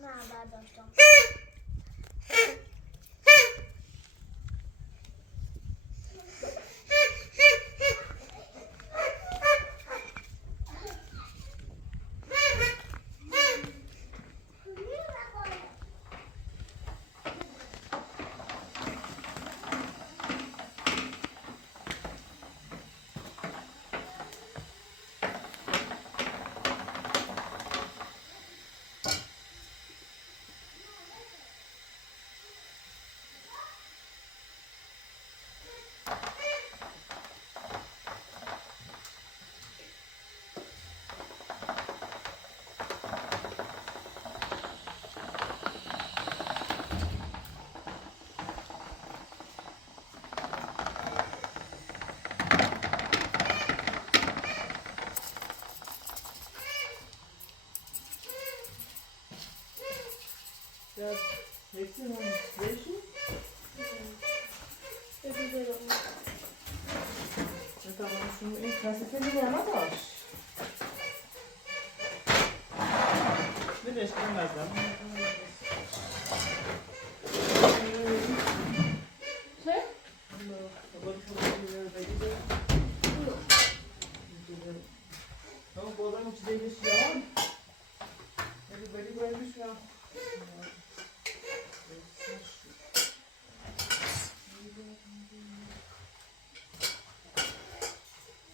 نه برداشتم. Ja, willst du noch welchen? Então vamos em casa fazer uma nós. Me deixa para mais lá. Sim? Agora que eu vou primeiro vai dizer. Então vou dar um te dei nesse chão. Everybody go in the chão.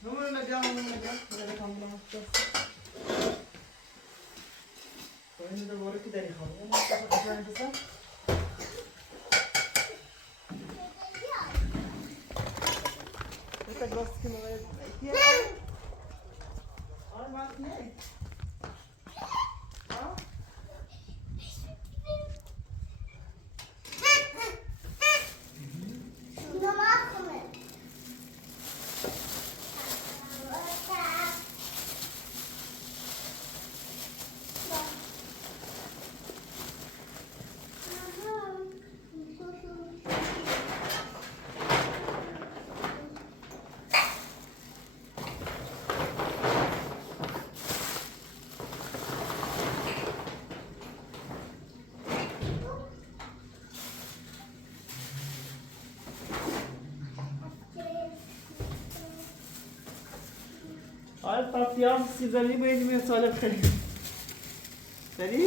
Número legal, agora vamos lá. Tô indo agora que daí, vamos lá, eu tá gosto que não é aqui é. Olha mais nem. Ó. Olha, papel, se quiser nem banho de mensagem, olha pra ele. Peraí.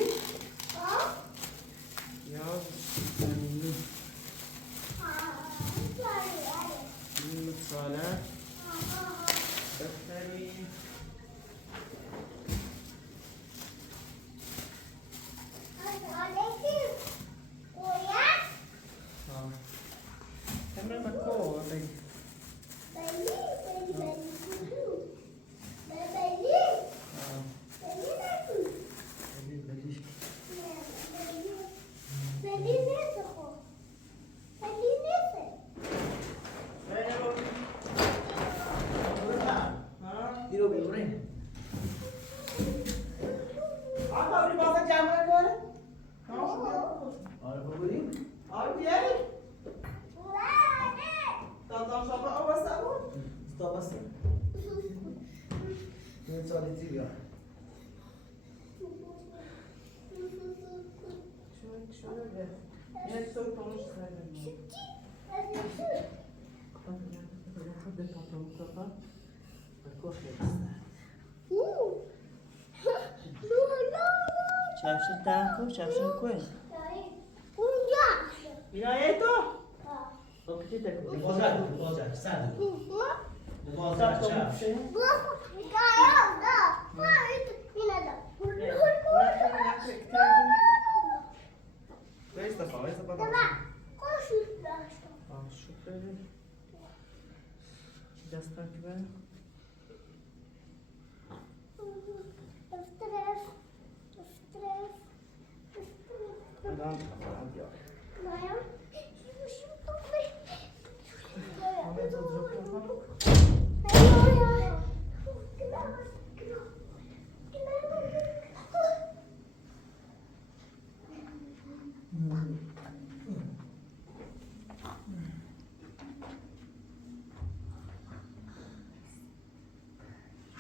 Olha. Peraí. Câmera na cor, olha aí. Çarşı tanko, çarşı koy. Binaya to. Bak bir de koy. Olacak, sen. Olacak, çarşı. Wees dat van, wees dat van. Super. Just tak gibi.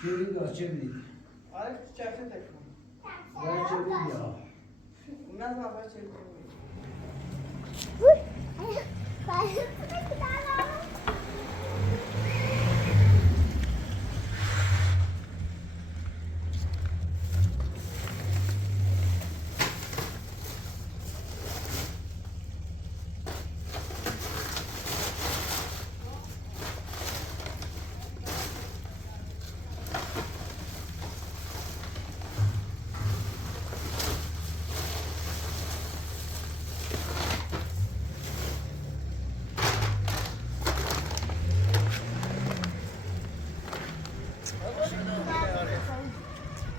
Çevir, çevir. Ay, çarşı tek. Ben çevir ya. من بابا چه کنم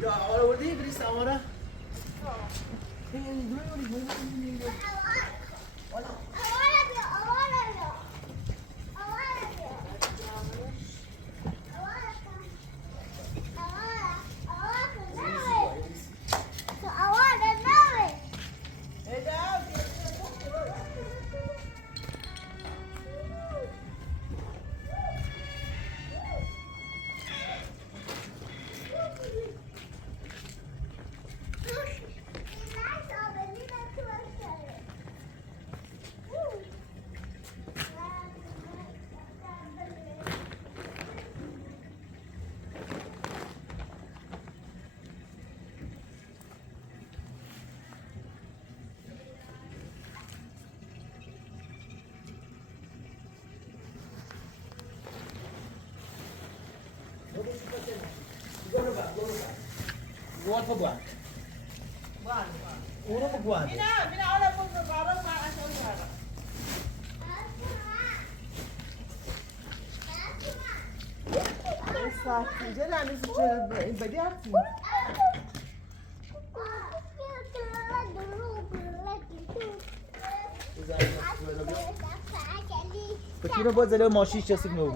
Ya ahora volví, Brisa, ahora. Buat apa buat? Uno apa buat? Mina ala pun barang ma asal barang. Saat jalan itu berdiri. Bacino باز داره ماشین چسب نو.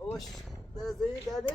Oş, dereceyi dade.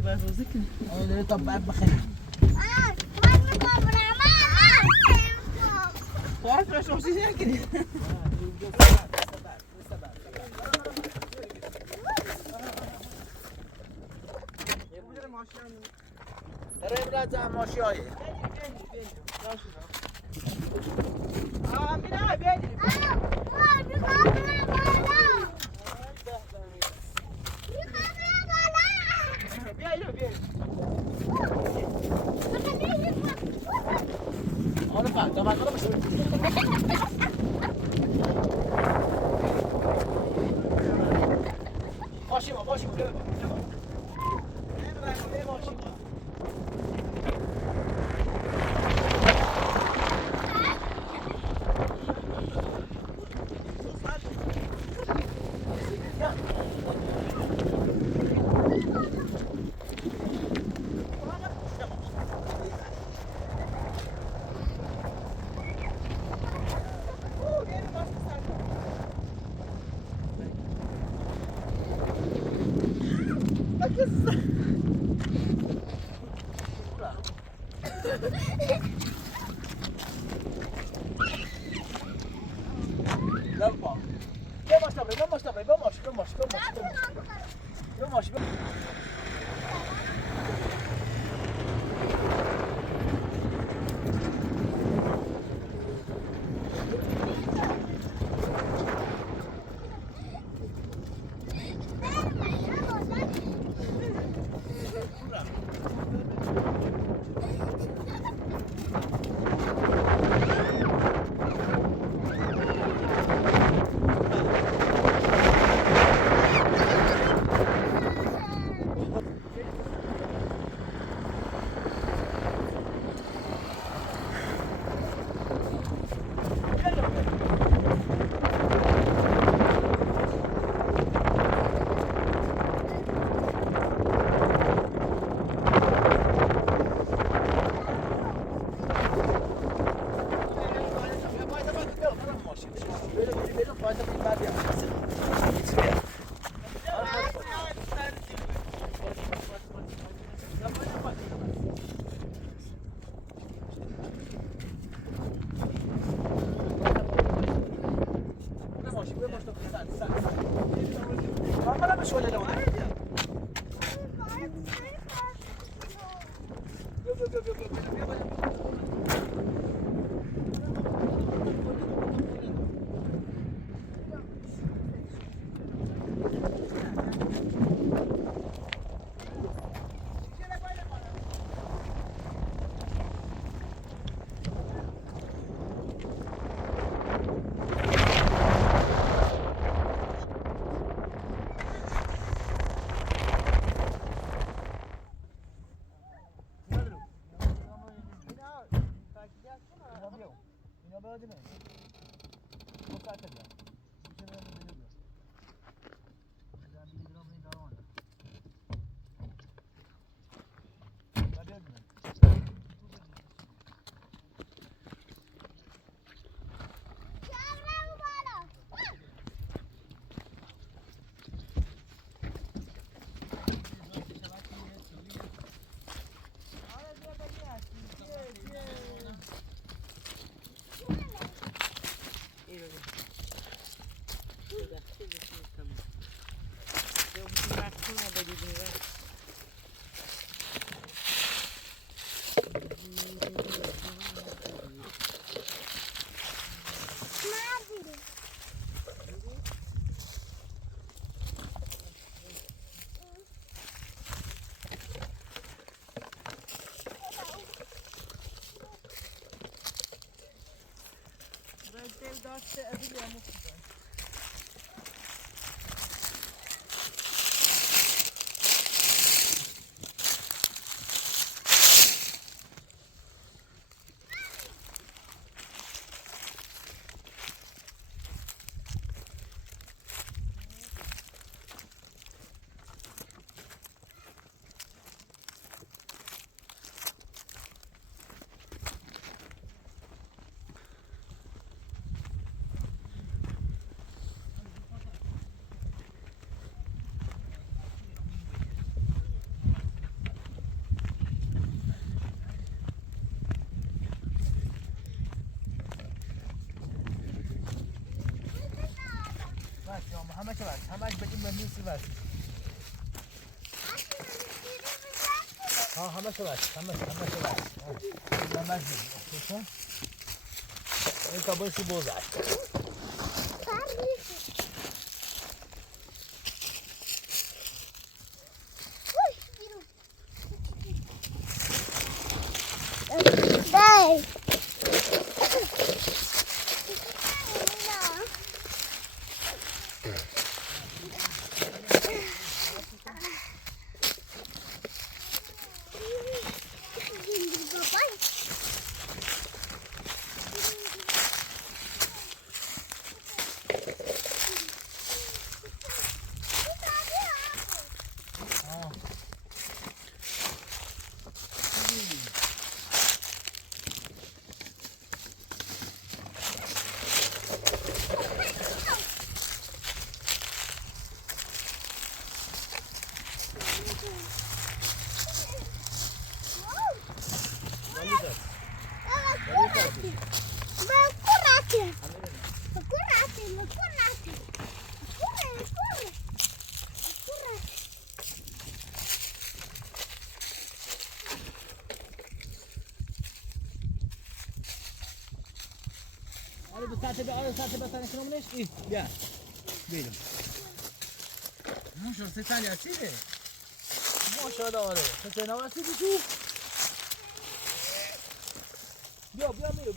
باید بازی کنی. داره تا بعد بخریم. خواهد را شمسی نکنی. داره برای جمع ماشی هایی. آمینا بیایید. آره فرد تا بعد باشه. ماشی ما ماشی ما. همش بس همش بگیم به نیستی بس ها همش بس همش بس همش بگیم این تا باشی بوزش Đây. آره ساعت بستن کنمونش بیا بیرون ماشا ستن یا چیه ماشاءالله آره ستن واسه تو بیا میرو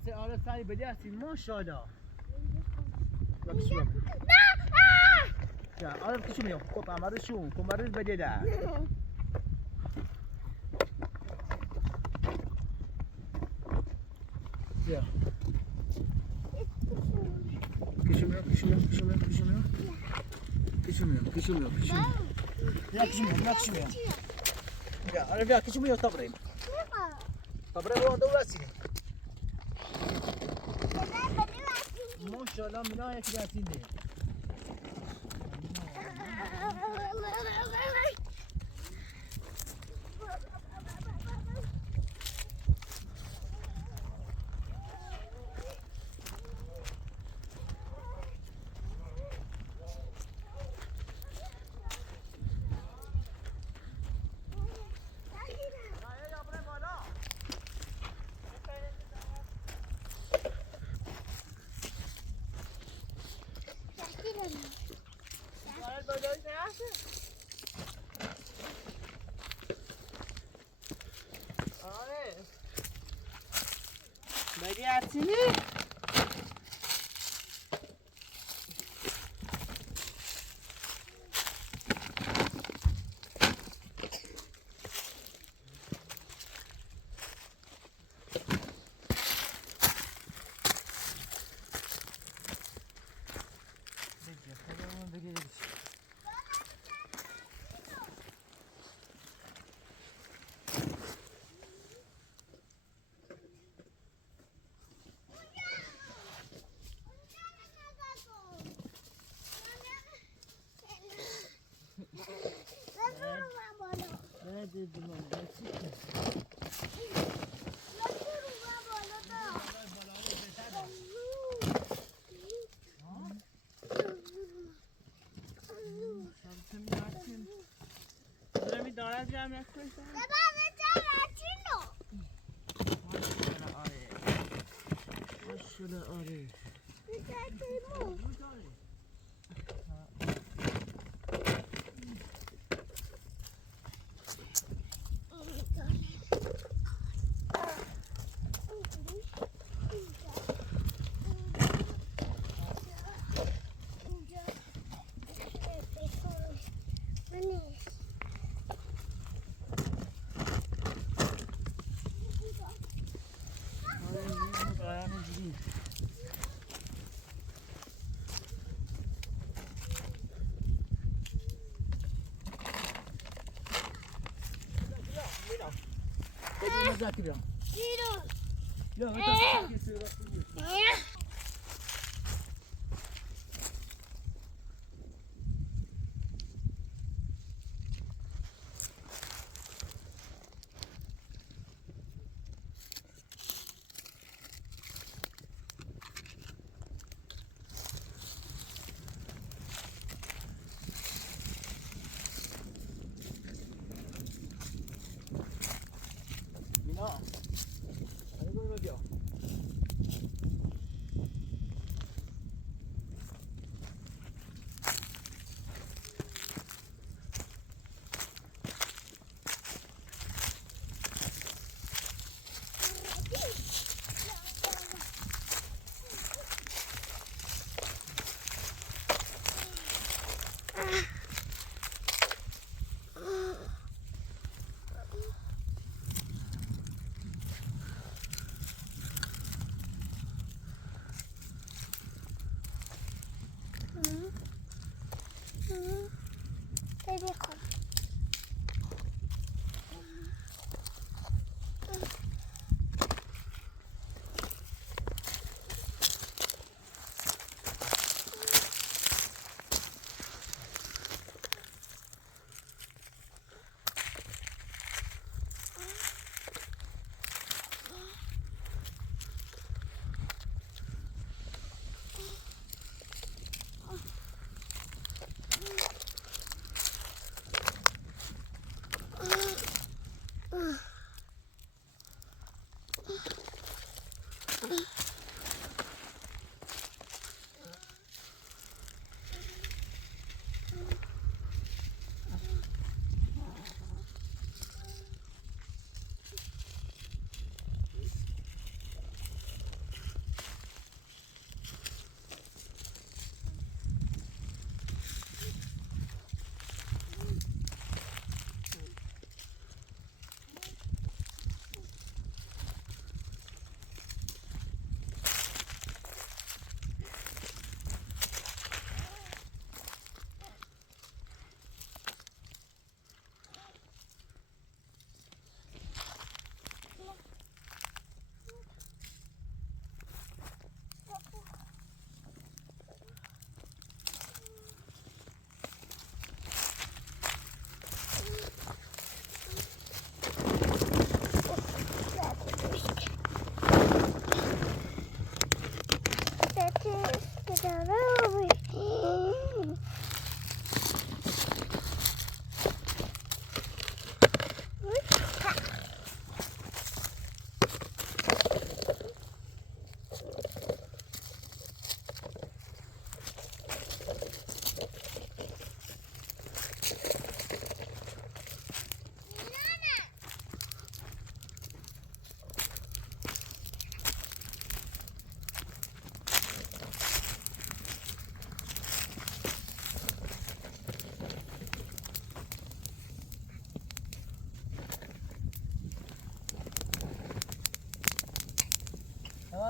بیا آره سری بده هستی ماشاءالله نه آره کشو میام خب امرشون کمرش بده ده بیا کشو میام بیا آره بیا کشو میام تا بریم رو دور هستی ماشاءالله مینا یکی رسیده Bagi at sini. دارد جمع کنید. ماشاءالله آره. زاكي بيهم لا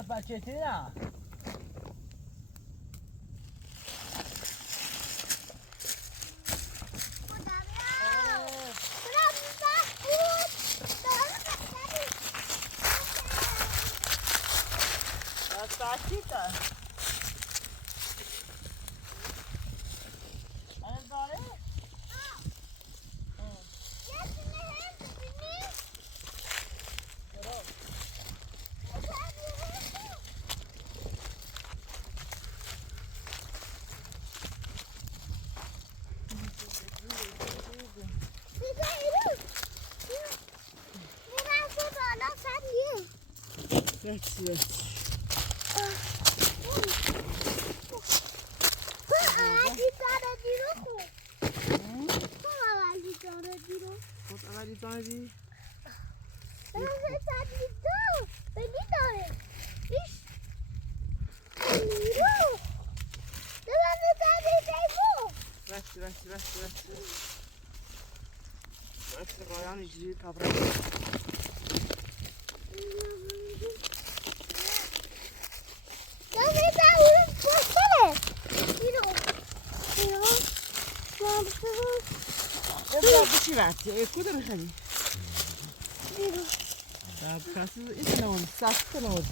بچه‌تینا Tachita. Are you got it? Yes, in the hand. Rätt. خود اولی داری؟ رفت قایان اینجوری کبره بچی رفتی؟ کدوم میخوایی؟ کسی این نمون سخت نمون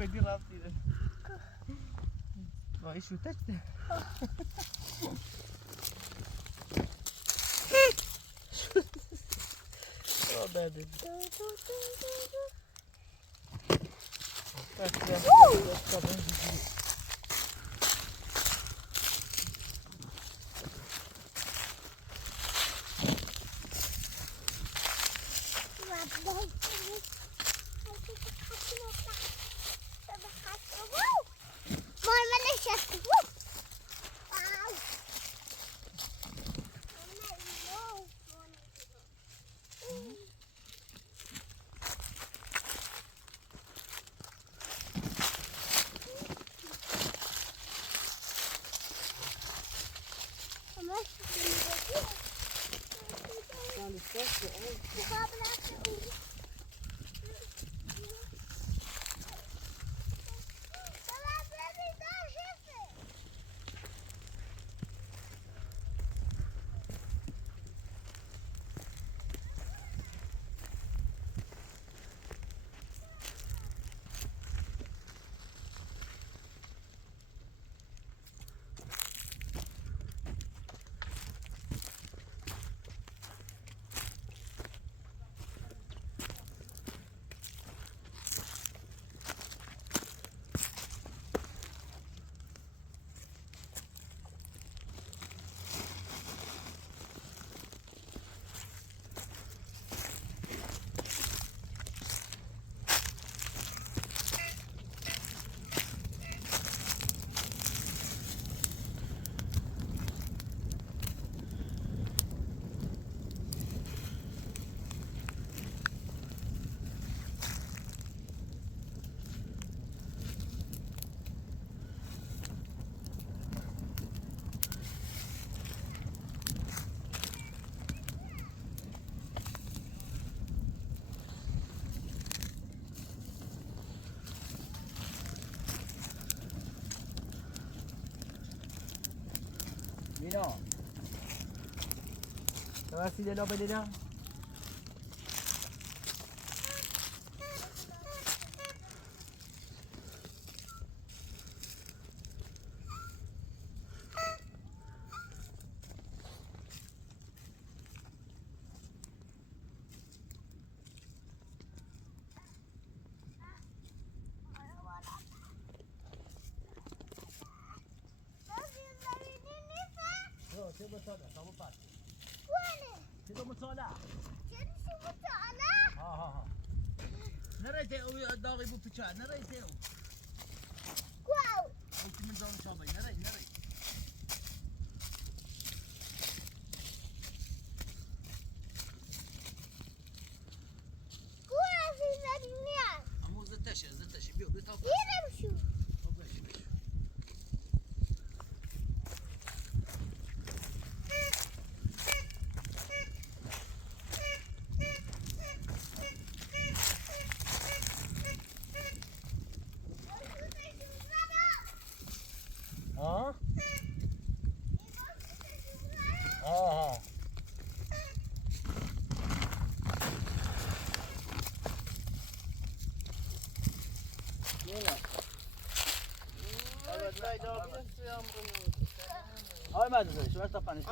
بدی رفتی وای شو تکته بده مینا رسیده لا بدیدم چه مطالعه تمام پس چه دو مطالعه ها نريته او داغي بو بچا نريته او او من زون شابي نري امو زتش بيو بيتو آی مدرسه شما تا پنج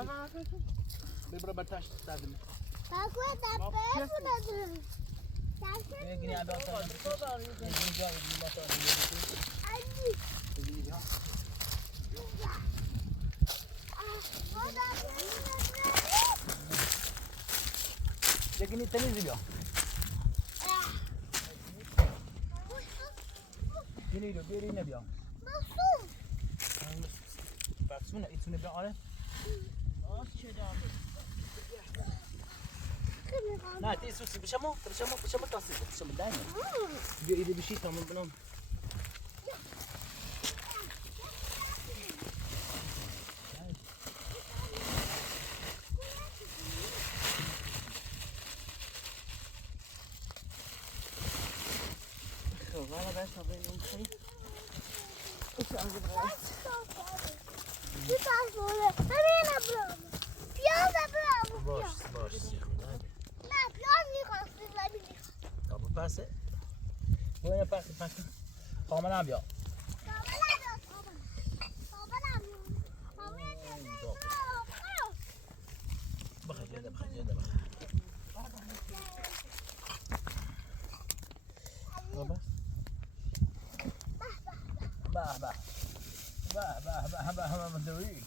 ببر برتاش سردم Aku tak pernah. یه گینی آب آسان یه گینی جا یه گینی آسان Adik. یه گینی جا یه گینی تمیزی بیا گینی رو بیاری نبیا بخشونه ایتونه بیا آره نه تی سوسی بشمو تاسی بشمو دایم بیا ایده بشی تمام بنام باش پسه بوینه پسه کاملا بیا بخیر جده به دوی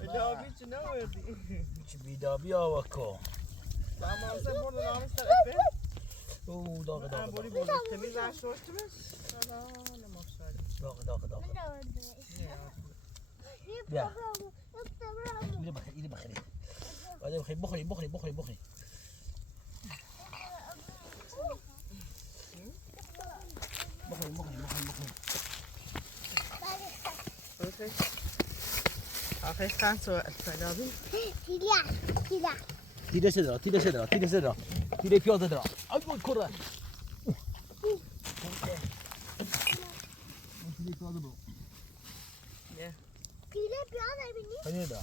Bedabی چه نوردی؟ چی بیدابی آوکو Tamam sen burada namus tarafı. او داغ Ben böyle buldum. Temiz açmıştınız. Ana ne maşallah. داغ بیا ایده بخیری بعد بخوری بخوری Okey. Afiyet sen sonra bedabی. تیره صدرا تیره پیاده درا ای وای کره تیره پیاده برو Ne? خیلی دا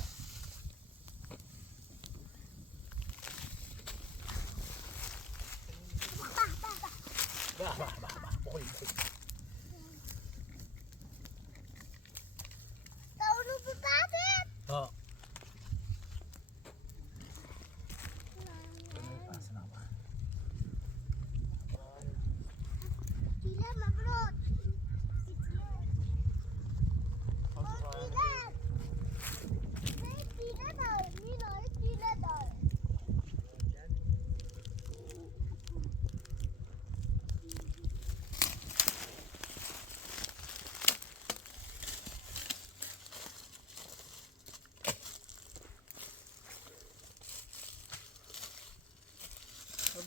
بخوری ها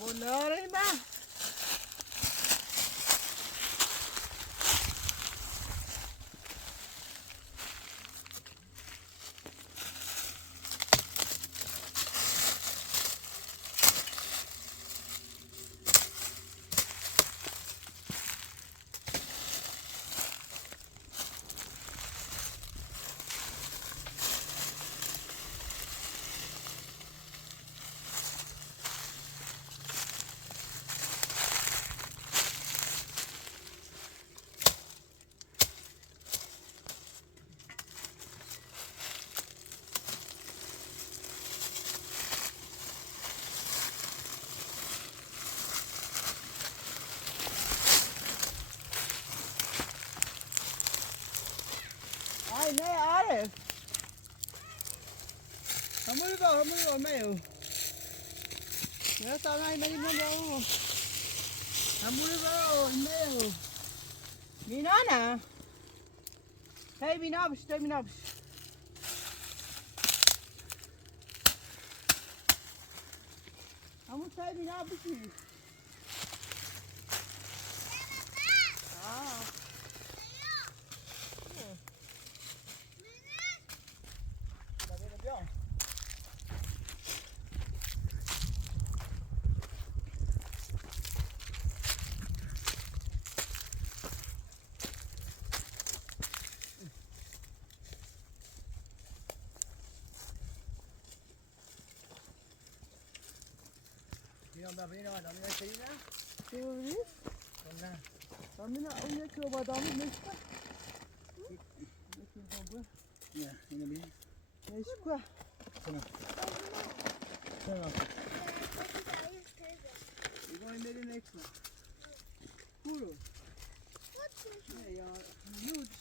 Bu ne arayayım ben? Ay ne Arif? Hamuru var mı? Ya sana benim ne var? Hamuru var mı? Binana. Hey binamış. Hamur say binamış mı? Aa. بیا ببین آدم اینا چیه چی؟ نه همین اون یکی رو بادامی نشکه نه اینو ببین نشکه سلام İbrahim beni ne ekme? Buyurun. Ne ya? Ne oldu?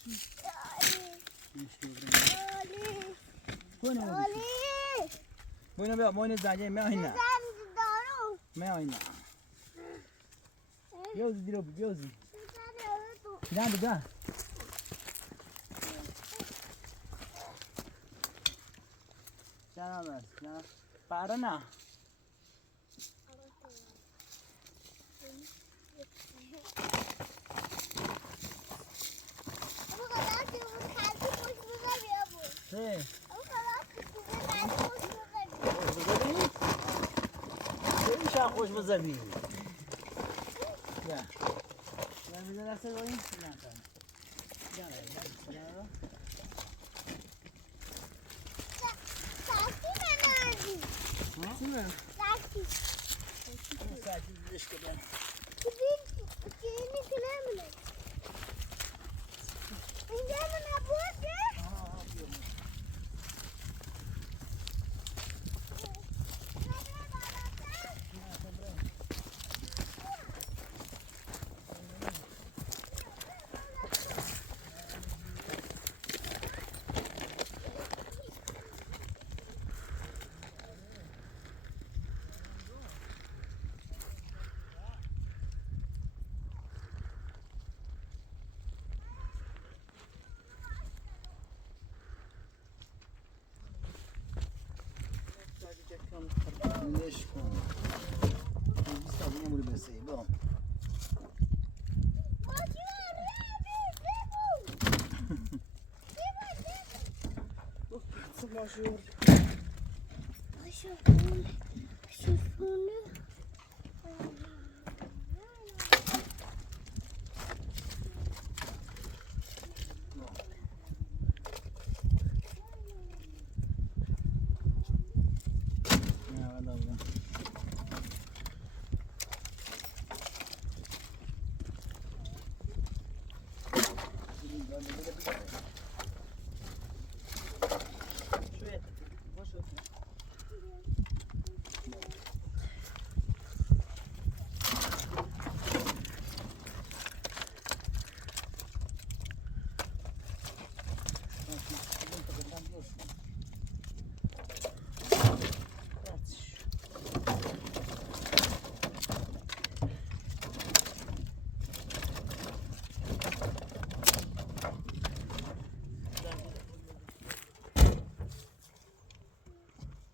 Bueno, veo, moine zaje me ayna. Me ayna. Yozi dilo, yozi. Ya da. Sana bas, ya. Para na. Sí. خیلی خوش بزنی. نه. نه میذاره اصلا وای نه کنه. نه. Değil mi? Sakin diş kadar. ليش كون بيستخدموا مول بس يبون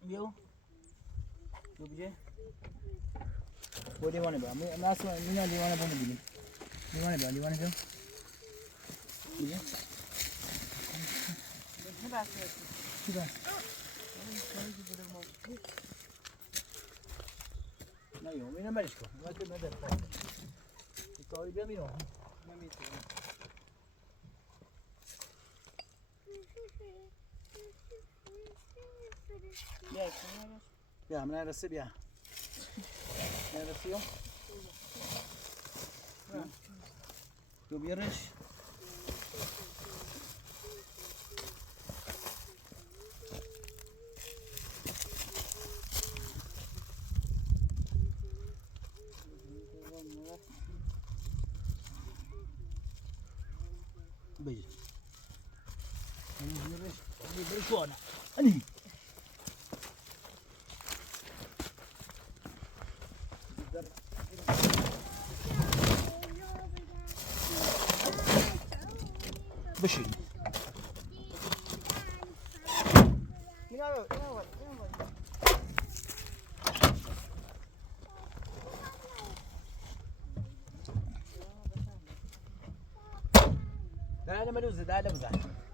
Bill, tu bije? Boleh mana bah? Masuk mina di mana pun begini. Di mana bah? Di mana tu? Bije? Sudah. Nah, yo, mina baris ko. Mati mati. Kau dia mino. Mami tu. بیا من نرسه بیا نرسیو تو بیارش بجی بیارش کن انی بشین ده ملوزه ده بزن